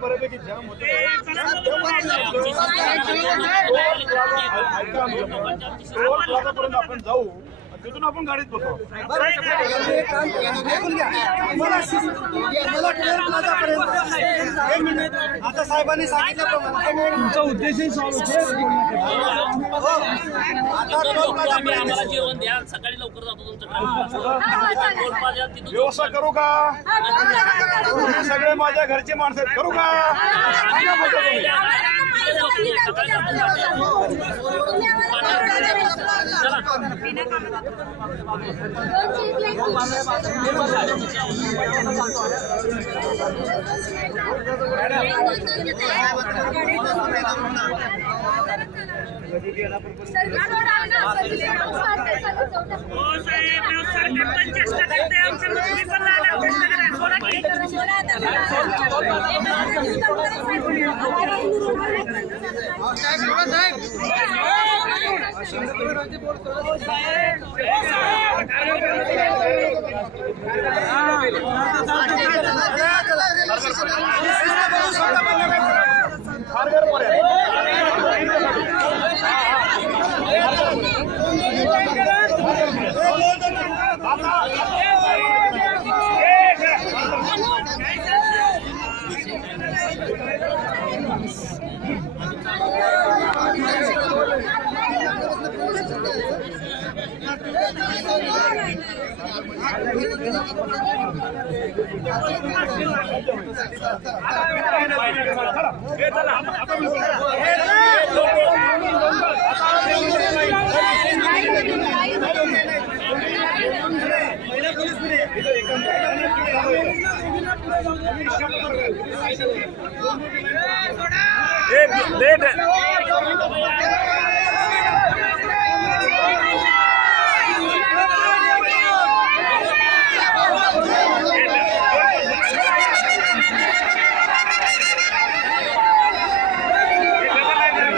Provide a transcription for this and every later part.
बऱ्यापैकी जाम होते आपण जाऊ तिथून आपण गाडीत बसू आता साहेबांनी सांगितल्याप्रमाणे तुमचा उद्देश सकाळी लवकर जातो व्यवस्था करू का सगळे माझ्या घरचे माणसं करू का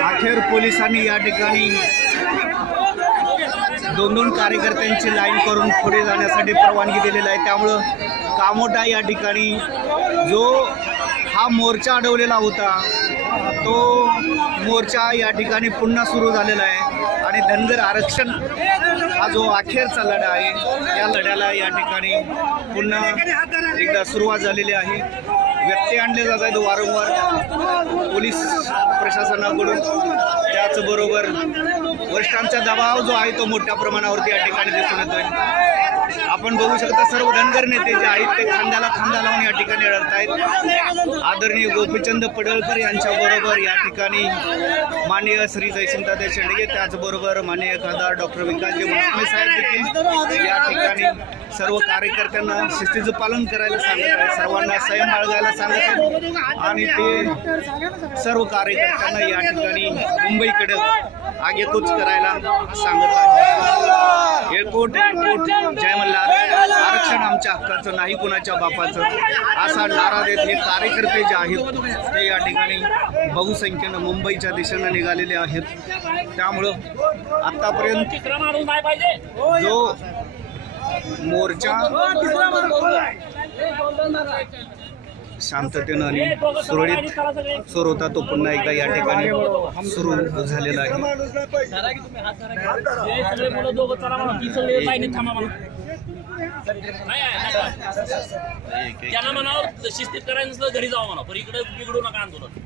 अखेर पोलिसांनी या ठिकाणी दोन कार्यकर्त्यांची लाईन करून पुढे जाण्यासाठी परवानगी दिलेली आहे। त्यामुळं कामोठा या ठिकाणी जो हा मोर्चा अडवलेला होता तो मोर्चा या ठिकाणी पुन्हा सुरू झालेला आहे आणि धनगर आरक्षण हा जो अखेरचा लढा आहे या लढ्याला या ठिकाणी पुन्हा एकदा सुरुवात झालेली आहे। व्यत्यय आणले जात आहेत वारंवार पोलीस प्रशासनाकडून, त्याचबरोबर वरिष्ठांचा दबाव जो आहे तो मोठ्या प्रमाणावरती या ठिकाणी दिसून येतोय। आपण बघू शकता सर्व धनगर नेते जे आहेत ते खांद्याला खांदा लावून या ठिकाणी लढत आहेत। आदरणीय गोपीचंद पडळकर यांच्याबरोबर या ठिकाणी माननीय श्री जयसिंगतात्या शेंडगे, त्याचबरोबर माननीय खासदार डॉक्टर विकासजी महात्मे साहेब देखील या ठिकाणी सर्व कार्यकर्त्यांना शिस्तीचं पालन करायला सांगत आहे, सर्वांना संयम बाळगायला सांगत आहे आणि ते सर्व कार्यकर्त्यांना या ठिकाणी मुंबईकडे आगेकूच करायला सांगत आहे। एकोट एकोट जय मल्हार, आरक्षण आमच्या हक्काचं नाही कुणाच्या बापाचं, असा नारा देत हे कार्यकर्ते जे आहेत ते या ठिकाणी बहुसंख्येनं मुंबईच्या दिशेनं निघालेले आहेत। त्यामुळं आतापर्यंत जो मोर्चा शांततेनं आणि सुरळीत सुरू होता तो पुन्हा एकदा या ठिकाणी सुरू झालेला आहे। त्यांना म्हणावं शिस्तीत करायचं नसलं घरी जावं म्हणा, पण इकडे बिघडू नका आंदोलन।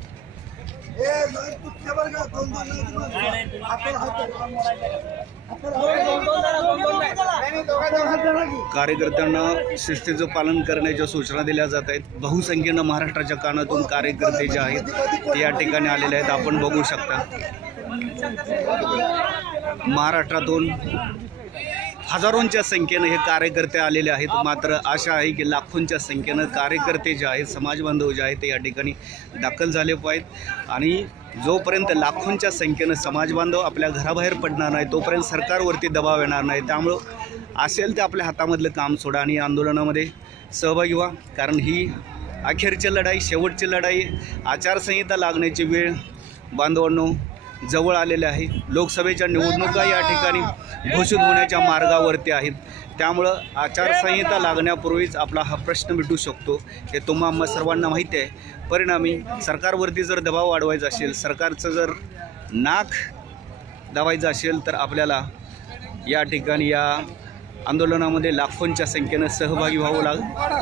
कार्यकर्त्यांना शिस्तीचं पालन करण्याच्या सूचना दिल्या जात आहेत। बहुसंख्येनं महाराष्ट्राच्या कानातून कार्यकर्ते जे आहेत ते या ठिकाणी आलेले आहेत। आपण बघू शकता महाराष्ट्रातून हजारोंच्या संख्येनं हे कार्यकर्ते आलेले आहेत। मात्र आशा आहे की लाखोंच्या संख्येनं कार्यकर्ते जे आहेत, समाज बांधव जे आहेत ते या ठिकाणी दाखल झाले पाहिजेत आणि जोपर्यंत लाखोंच्या संख्येनं समाज बांधव आपल्या घराबाहेर पडणार नाही तोपर्यंत सरकारवरती दबाव येणार नाही। त्यामुळं असेल ते आपल्या हातामधलं काम सोडा आणि आंदोलनामध्ये सहभागी व्हा, कारण ही अखेरची लढाई, शेवटची लढाई, आचारसंहिता लागण्याची वेळ बांधवांनो जवळ आलेले आहे. लोकसभेच्या निवडणुका या ठिकाणी घोषित होण्याच्या मार्गावरती आहेत. त्यामुळं आचारसंहिता लागण्यापूर्वीच आपला हा प्रश्न मिटू शकतो हे तुम्हा सर्वांना माहिती आहे. परिणामी सरकारवरती जर दबाव वाढवायचा असेल, सरकारचं जर नाक दाबायचं असेल तर आपल्याला या ठिकाणी या आंदोलनामध्ये लाखोंच्या संख्येनं सहभागी व्हावं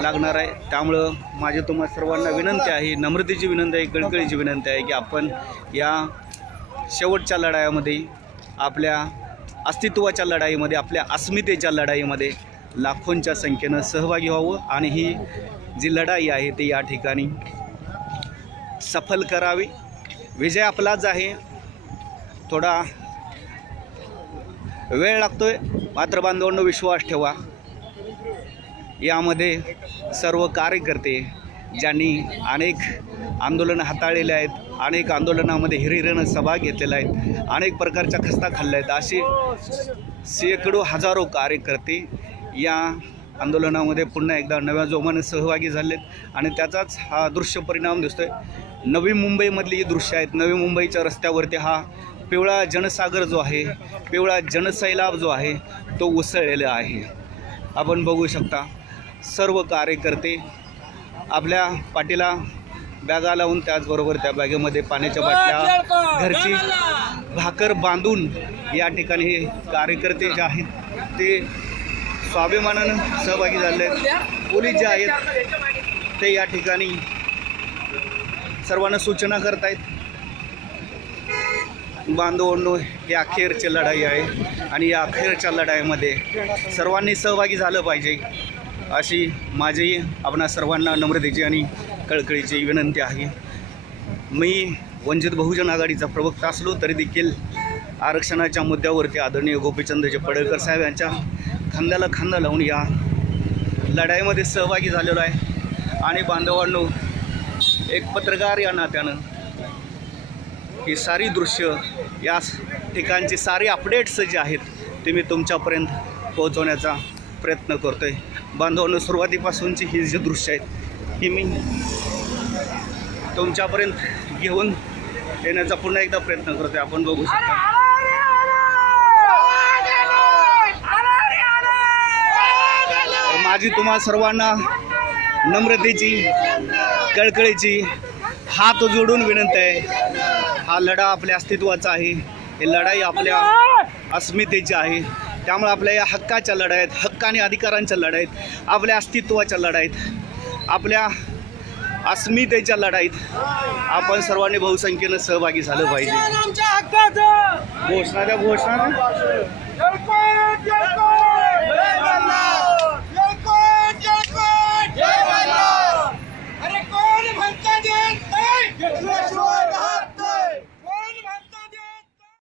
लागणार आहे. त्यामुळं माझी तुम्हा सर्वांना विनंती आहे, नम्रतेची विनंती आहे, कळकळीची विनंती आहे की आपण या शेवटच्या लढाईमध्ये, आपल्या अस्तित्वाच्या लढाईमध्ये, आपल्या अस्मितेच्या लढाईमध्ये लाखोंच्या संख्येनं सहभागी व्हावं आणि ही जी लढाई आहे ती या ठिकाणी सफल करावी. विजय आपलाच आहे. थोडा वेळ लागतोय, मात्र बांधवांनो विश्वास ठेवा. यामध्ये सर्व कार्यकर्ते ज्यांनी अनेक आंदोलनं हाताळलेले आहेत, अनेक आंदोलनामध्ये हिरिरीनं सभा घेतलेल्या आहेत, अनेक प्रकारच्या खस्ता खाल्ल्या आहेत, असे शेकडो हजारो कार्यकर्ते या आंदोलनामध्ये पुन्हा एकदा नव्या जोमाने सहभागी झालेत आणि त्याचाच हा दृश्य परिणाम दिसतोय. नवी मुंबईमधली ही दृश्य आहेत. नवी मुंबईच्या रस्त्यावरती हा पिवळा जनसागर जो आहे, पिवळा जनसैलाब जो आहे तो उसळलेला आहे. आपण बघू शकता सर्व कार्यकर्ते आपल्या पाठीला बॅगा लावून, त्याचबरोबर त्या बॅगेमध्ये पाण्याच्या बाटल्या, घरची भाकर बांधून या ठिकाणी हे कार्यकर्ते जे आहेत ते स्वाभिमानानं सहभागी झाले आहेत. पोलीस जे आहेत ते या ठिकाणी सर्वांना सूचना करत आहेत. बांधवांनो ही अखेरची लढाई आहे आणि या अखेरच्या लढाईमध्ये सर्वांनी सहभागी झालं पाहिजे अशी माझी आपणा सर्वांना नम्रतेची आणि कळकळीची विनंती आहे. मी वंचित बहुजन आघाडीचा प्रवक्ता असलो तरी देखील आरक्षणाच्या मुद्द्यावरती आदरणीय गोपीचंदजी पडळकर साहेब यांच्या खांद्याला खांदा लावून या लढाईमध्ये सहभागी झालेलो आहे. आणि बांधवांनो, एक पत्रकार या नात्यानं ही सारी दृश्य, या ठिकाणची सारी अपडेट्स जे आहेत ते मी तुमच्यापर्यंत पोहोचवण्याचा प्रयत्न करतो आहे. बांधवांनो, सुरुवातीपासूनची ही जी दृश्य आहेत ही मी तुमच्यापर्यंत घेऊन येण्याचा पुन्हा एकदा प्रयत्न करतो आहे. आपण बघू शकता माझी तुम्हा सर्वांना नम्रतेची, कळकळीची हात जोडून विनंती आहे. हा लढा आपल्या अस्तित्वाचा आहे, ही लढाई आपल्या अस्मितेची आहे. त्यामुळे आपल्या या हक्काच्या लढाईत, हक्क आणि अधिकारांच्या लढाईत, आपल्या अस्तित्वाच्या लढाईत, आपल्या अस्मितेच्या लढाईत आपण सर्वांनी बहुसंख्येनं सहभागी झालं पाहिजे. घोषणा द्या, घोषणा